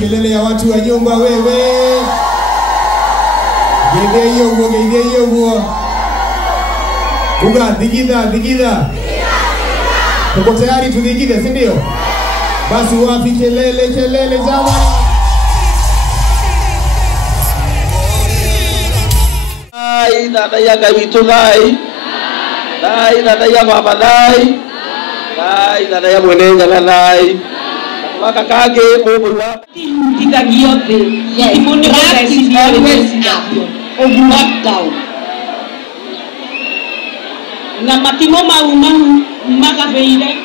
Kelele ya watu wa nyumba wewe. Gede hiyo. Kuga digida. Tuko tayari tudigide, si ndio? Basi wapi kelele jamaa. Dai dada ya gabitu dai dada ya baba dai dada ya mwenenga dai maka kage bubulwa tika giote imuni kwa sisi ogumatao na matimo mauma maka feire